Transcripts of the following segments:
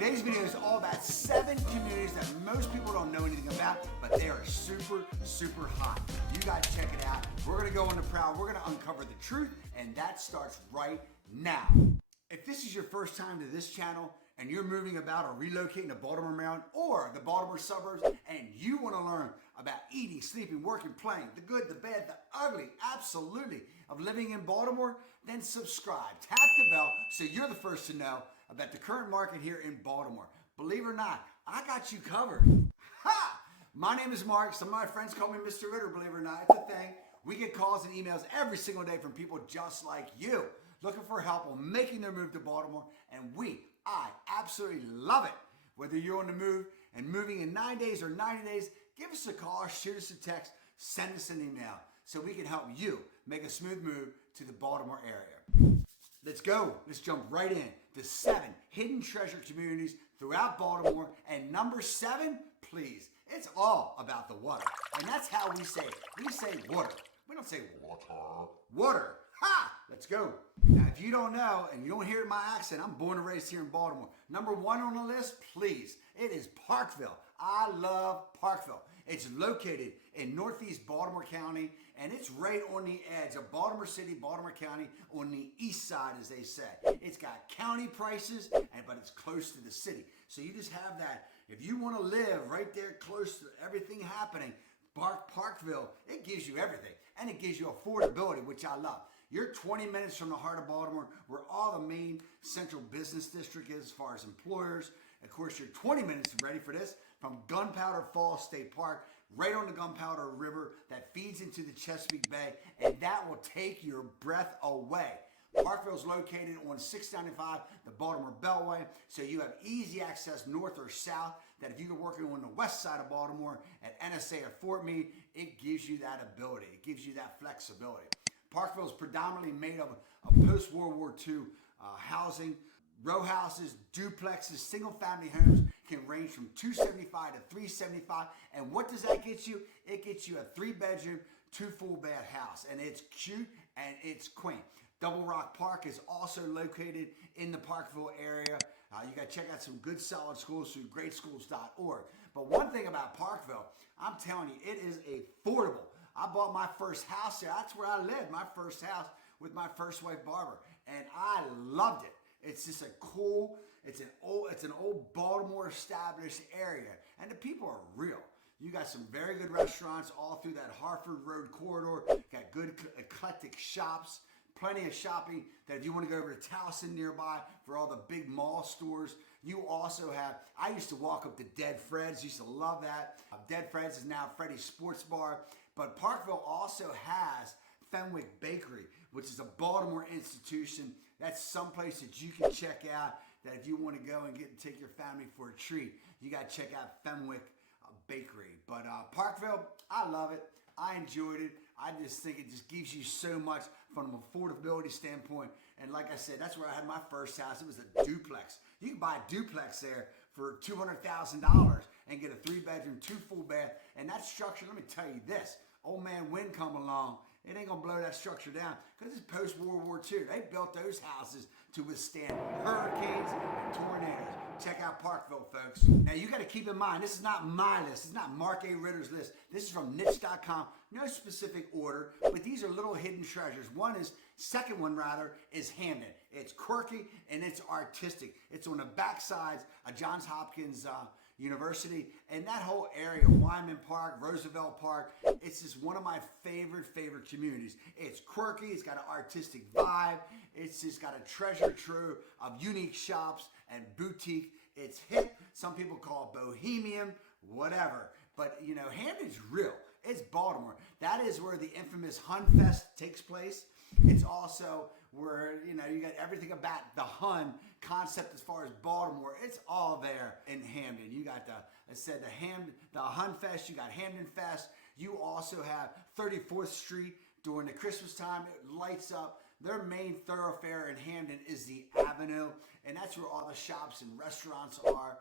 Today's video is all about 7 communities that most people don't know anything about, but they are super, super hot. You guys check it out. We're gonna go on the prowl, we're gonna uncover the truth, and that starts right now. If this is your first time to this channel, and you're moving about or relocating to Baltimore, Maryland, or the Baltimore suburbs, and you wanna learn about eating, sleeping, working, playing, the good, the bad, the ugly, absolutely, of living in Baltimore, then subscribe. Tap the bell so you're the first to know about the current market here in Baltimore. Believe it or not, I got you covered. Ha! My name is Mark. Some of my friends call me Mr. Ritter, believe it or not. It's a thing. We get calls and emails every single day from people just like you, looking for help on making their move to Baltimore, and I absolutely love it. Whether you're on the move and moving in 9 days or 90 days, give us a call, shoot us a text, send us an email so we can help you make a smooth move to the Baltimore area. Let's go. Let's jump right in to 7 hidden treasure communities throughout Baltimore. And number 7, please, it's all about the water. And that's how we say it. We say water. We don't say water. Water. Ha! Let's go. Now, if you don't know and you don't hear my accent, I'm born and raised here in Baltimore. Number 1 on the list, please, it is Parkville. I love Parkville. It's located in northeast Baltimore County, and it's right on the edge of Baltimore City, Baltimore County, on the east side, as they say. It's got county prices, but it's close to the city. So you just have that. If you want to live right there close to everything happening, Parkville, it gives you everything, and it gives you affordability, which I love. You're 20 minutes from the heart of Baltimore, where all the main central business district is as far as employers. Of course, you're 20 minutes, ready for this, from Gunpowder Falls State Park, right on the Gunpowder River that feeds into the Chesapeake Bay, and that will take your breath away. Parkville is located on 695, the Baltimore Beltway, so you have easy access north or south, that if you're working on the west side of Baltimore at NSA or Fort Meade, it gives you that ability. It gives you that flexibility. Parkville is predominantly made of post-World War II housing. Row houses, duplexes, single-family homes can range from $275 to $375. And what does that get you? It gets you a 3-bedroom, 2 full-bath house. And it's cute and it's quaint. Double Rock Park is also located in the Parkville area. You got to check out some good solid schools through greatschools.org. But one thing about Parkville, I'm telling you, it is affordable. I bought my first house there. That's where I lived, my first house with my first wife, Barbara. And I loved it. It's just a cool, it's an old Baltimore established area. And the people are real. You got some very good restaurants all through that Harford Road corridor. Got good eclectic shops. Plenty of shopping that if you want to go over to Towson nearby for all the big mall stores. You also have, I used to walk up to Dead Fred's, used to love that. Dead Fred's is now Freddy's Sports Bar. But Parkville also has Fenwick Bakery, which is a Baltimore institution. That's someplace that you can check out, that if you want to go and take your family for a treat, you got to check out Fenwick Bakery. But Parkville, I love it. I enjoyed it. I just think it just gives you so much from an affordability standpoint. And like I said, that's where I had my first house. It was a duplex. You can buy a duplex there for $200,000 and get a 3-bedroom, 2 full bath. And that structure, let me tell you this, old man wind come along, it ain't gonna blow that structure down because it's post-World War II. They built those houses to withstand hurricanes and tornadoes. Check out Parkville, folks. Now you gotta keep in mind, this is not my list. It's not Mark A. Ritter's list. This is from niche.com. No specific order, but these are little hidden treasures. Second one is Hamden. It's quirky and it's artistic. It's on the backsides of Johns Hopkins University, and that whole area, Wyman Park, Roosevelt Park, it's just one of my favorite communities. It's quirky, it's got an artistic vibe, it's just got a treasure trove of unique shops and boutique. It's hip, some people call it bohemian, whatever. But you know, Hamden's real. It's Baltimore. That is where the infamous Hun Fest takes place. It's also where, you know, you got everything about the Hun concept as far as Baltimore. It's all there in Hamden. You got the Hun Fest, you got Hamden Fest. You also have 34th Street during the Christmas time. It lights up. Their main thoroughfare in Hamden is the Avenue, and that's where all the shops and restaurants are.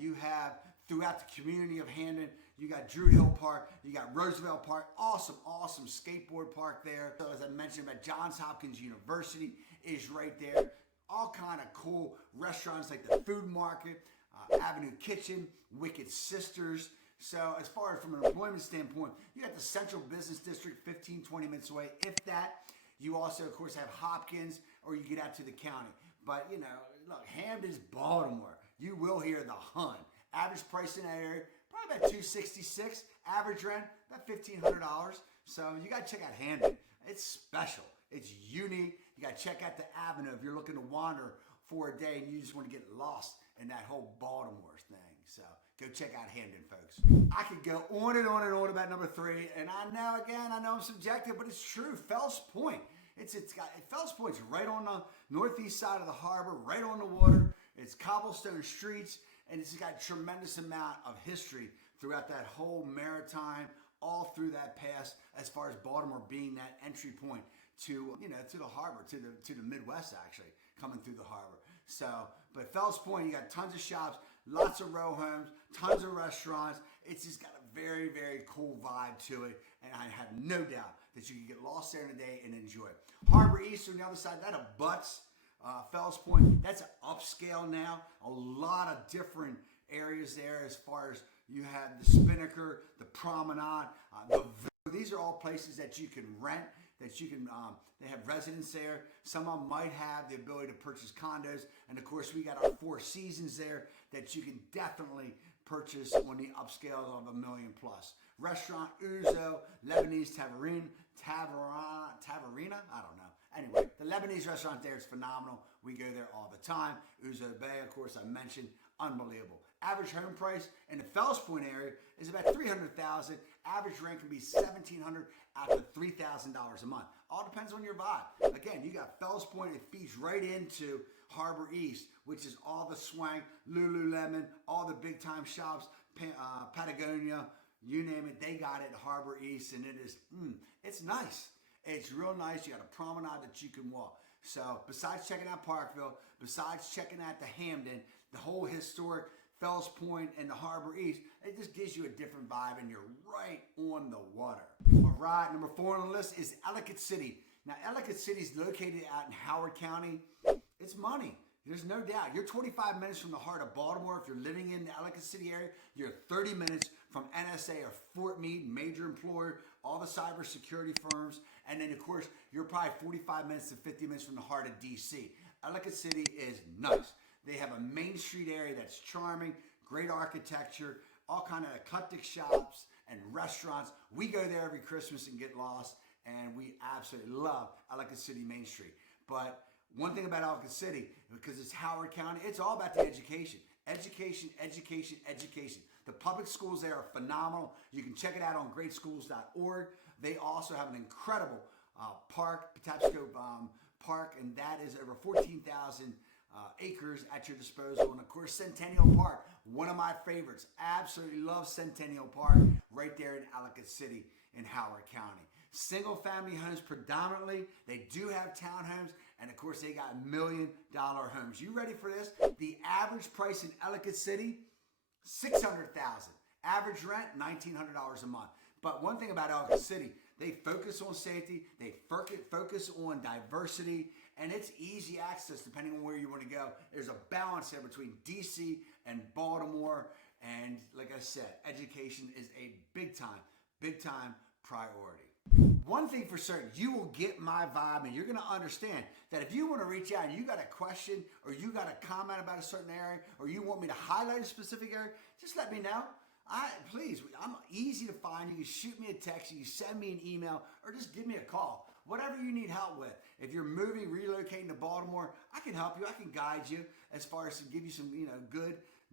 You have throughout the community of Hamden, you got Drew Hill Park, you got Roosevelt Park, awesome skateboard park there. So as I mentioned, about Johns Hopkins University is right there. all kind of cool restaurants like the Food Market, Avenue Kitchen, Wicked Sisters. So as far as from an employment standpoint, you got the Central Business District 15, 20 minutes away, if that. You also, of course, have Hopkins, or you get out to the county. But, you know, look, Hamden's Baltimore. You will hear the Hun. Average price in that area, probably about $266. Average rent, about $1,500. So you got to check out Hamden. It's special. It's unique. You got to check out the Avenue if you're looking to wander for a day and you just want to get lost in that whole Baltimore thing. So go check out Hamden, folks. I could go on and on and on about number 3, and I know I'm subjective, but it's true. Fells Point. Fells Point's right on the northeast side of the harbor, right on the water. It's cobblestone streets, and it's got a tremendous amount of history throughout that whole maritime, all through that pass, as far as Baltimore being that entry point to, you know, to the harbor, to the Midwest, actually, coming through the harbor. So, but Fells Point, you got tons of shops, lots of row homes, tons of restaurants. It's just got a very, very cool vibe to it, and I have no doubt that you can get lost there in a day and enjoy it. Harbor East on the other side, that abuts Fells Point. That's upscale now. A lot of different areas there, as far as you have the Spinnaker, the Promenade, these are all places that you can rent, that you can, they have residents there. Some of them might have the ability to purchase condos. And of course, we got our Four Seasons there that you can definitely purchase on the upscale of $1 million plus. Restaurant Uzo, Lebanese Taverina, I don't know. Anyway, the Lebanese restaurant there is phenomenal. We go there all the time. Uzo Bay, of course, I mentioned, unbelievable. Average home price in the Fells Point area is about $300,000. Average rent can be $1,700 out to $3,000 a month. All depends on your vibe. Again, you got Fells Point. It feeds right into Harbor East, which is all the swank, Lululemon, all the big time shops, Patagonia, you name it, they got it at Harbor East, and it is, it's nice. It's real nice. You got a promenade that you can walk. So besides checking out Parkville, besides checking out the Hamden, the whole historic Fells Point and the Harbor East, it just gives you a different vibe, and you're right on the water. All right, number 4 on the list is Ellicott City. Now, Ellicott City is located out in Howard County. It's money. There's no doubt. You're 25 minutes from the heart of Baltimore. If you're living in the Ellicott City area, you're 30 minutes from NSA or Fort Meade, major employer, all the cybersecurity firms. And then, of course, you're probably 45 minutes to 50 minutes from the heart of D.C. Ellicott City is nice. They have a Main Street area that's charming, great architecture, all kind of eclectic shops and restaurants. We go there every Christmas and get lost, and we absolutely love Ellicott City Main Street. But one thing about Ellicott City, because it's Howard County, it's all about the education. Education, education, education. The public schools there are phenomenal. You can check it out on greatschools.org. They also have an incredible park, Patapsco Park, and that is over 14,000 acres at your disposal. And of course, Centennial Park, one of my favorites. Absolutely love Centennial Park right there in Ellicott City in Howard County. Single family homes predominantly. They do have townhomes, and of course they got $1 million homes. You ready for this? The average price in Ellicott City, $600,000. Average rent, $1,900 a month. But one thing about Ellicott City, they focus on safety, they focus on diversity, and it's easy access depending on where you want to go. There's a balance there between DC and Baltimore, and like I said, education is a big time priority. One thing for certain, you will get my vibe, and you're going to understand that if you want to reach out and you got a question or you got a comment about a certain area or you want me to highlight a specific area, just let me know. Please, I'm easy to find. You can shoot me a text, you can send me an email, or just give me a call. Whatever you need help with. If you're moving, relocating to Baltimore, I can help you. I can guide you as far as to give you some,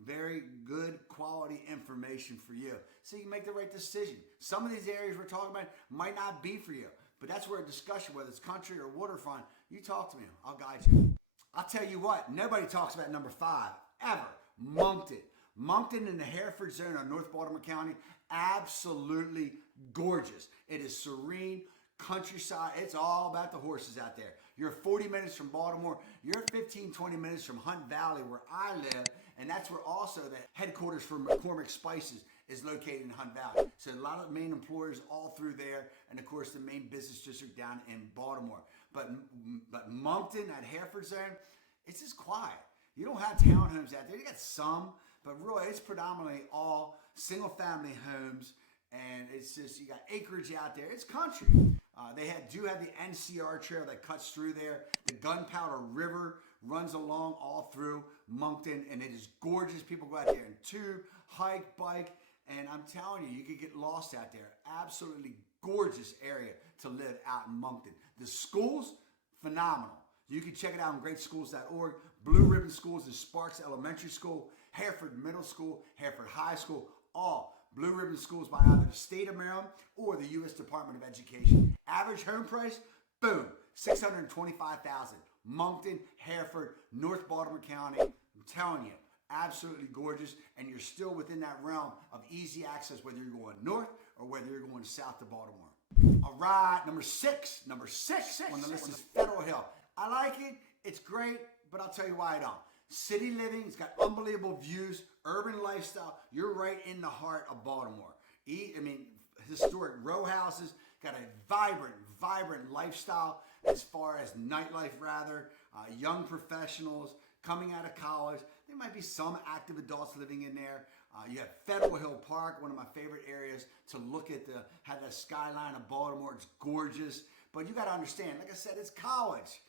very good quality information for you, so you can make the right decision. Some of these areas we're talking about might not be for you, but that's where a discussion, whether it's country or waterfront, you talk to me. I'll guide you. I'll tell you what, nobody talks about number 5 ever. Monkton. Monkton in the Hereford zone of North Baltimore County, absolutely gorgeous. It is serene, countryside. It's all about the horses out there. You're 40 minutes from Baltimore. You're 15, 20 minutes from Hunt Valley, where I live, and that's where also the headquarters for McCormick Spices is located in Hunt Valley. So a lot of main employers all through there, and of course the main business district down in Baltimore. But Monkton, that Hereford zone, it's just quiet. You don't have townhomes out there. You got some, but really it's predominantly all single family homes, and it's just, you got acreage out there. It's country. They do have the NCR trail that cuts through there. The Gunpowder River runs along all through Monkton, and it is gorgeous. People go out there and tube, hike, bike, and I'm telling you, you could get lost out there. Absolutely gorgeous area to live out in Monkton. The schools, phenomenal. You can check it out on greatschools.org. Blue Ribbon Schools is Sparks Elementary School, Hereford Middle School, Hereford High School, all Blue Ribbon Schools by either the state of Maryland or the U.S. Department of Education. Average home price, boom, $625,000. Monkton, Hereford, North Baltimore County. I'm telling you, absolutely gorgeous, and you're still within that realm of easy access, whether you're going north or whether you're going south to Baltimore. All right, number six on the list is Federal Hill. I like it, it's great, but I'll tell you why I don't. City living, it's got unbelievable views, urban lifestyle. You're right in the heart of Baltimore. Historic row houses, got a vibrant lifestyle as far as nightlife rather, young professionals coming out of college. There might be some active adults living in there. You have Federal Hill Park, one of my favorite areas to look at, have that skyline of Baltimore. It's gorgeous, but you got to understand, like I said, it's college,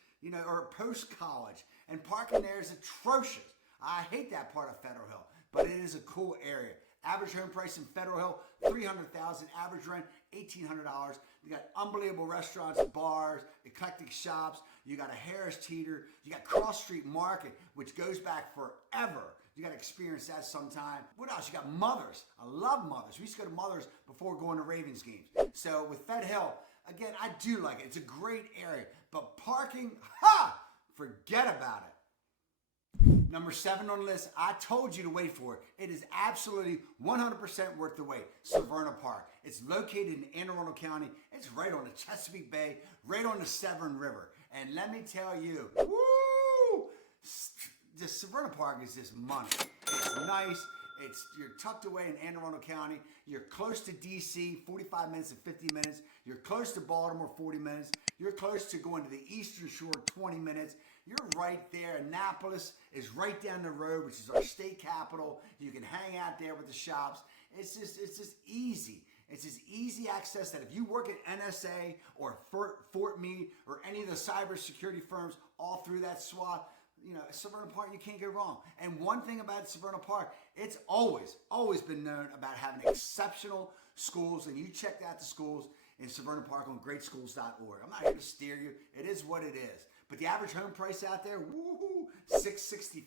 or post-college, and parking there is atrocious. I hate that part of Federal Hill, but it is a cool area. Average home price in Federal Hill, $300,000. Average rent, $1,800. You got unbelievable restaurants, bars, eclectic shops. You got a Harris Teeter. You got Cross Street Market, which goes back forever. You got to experience that sometime. What else? You got Mothers. I love Mothers. We used to go to Mothers before going to Ravens games. So with Fed Hill, again, I do like it. It's a great area. But parking, forget about it. Number 7 on the list, I told you to wait for it. It is absolutely 100% worth the wait. Severna Park. It's located in Anne Arundel County. It's right on the Chesapeake Bay, right on the Severn River. And let me tell you, woo! The Severna Park is just money. It's nice. You're tucked away in Anne Arundel County. You're close to DC, 45 minutes to 50 minutes. You're close to Baltimore, 40 minutes. You're close to going to the Eastern Shore, 20 minutes. You're right there. Annapolis is right down the road, which is our state capital. You can hang out there with the shops. It's just easy. It's just easy access that if you work at NSA or Fort Meade or any of the cybersecurity firms all through that swath, Severna Park, you can't go wrong. And one thing about Severna Park, it's always been known about having exceptional schools, and you check out the schools in Severna Park on greatschools.org. I'm not here to steer you. It is what it is. But the average home price out there, woohoo, $665.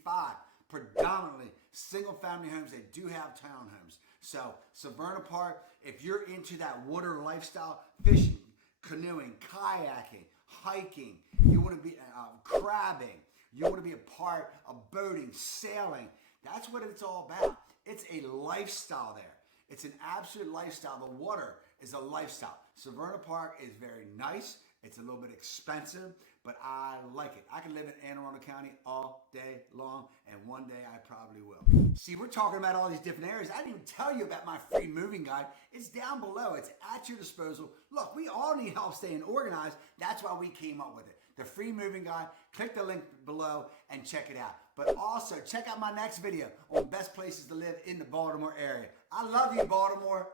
Predominantly single-family homes. They do have townhomes. So Severna Park, if you're into that water lifestyle, fishing, canoeing, kayaking, hiking, you want to be crabbing, you want to be a part of boating, sailing, that's what it's all about. It's a lifestyle there. It's an absolute lifestyle. The water is a lifestyle. Severna Park is very nice. It's a little bit expensive, but I like it. I can live in Anne Arundel County all day long, and one day I probably will. See, we're talking about all these different areas. I didn't even tell you about my free moving guide. It's down below. It's at your disposal. Look, we all need help staying organized. That's why we came up with it. The free moving guide. Click the link below and check it out. But also, check out my next video on best places to live in the Baltimore area. I love you, Baltimore.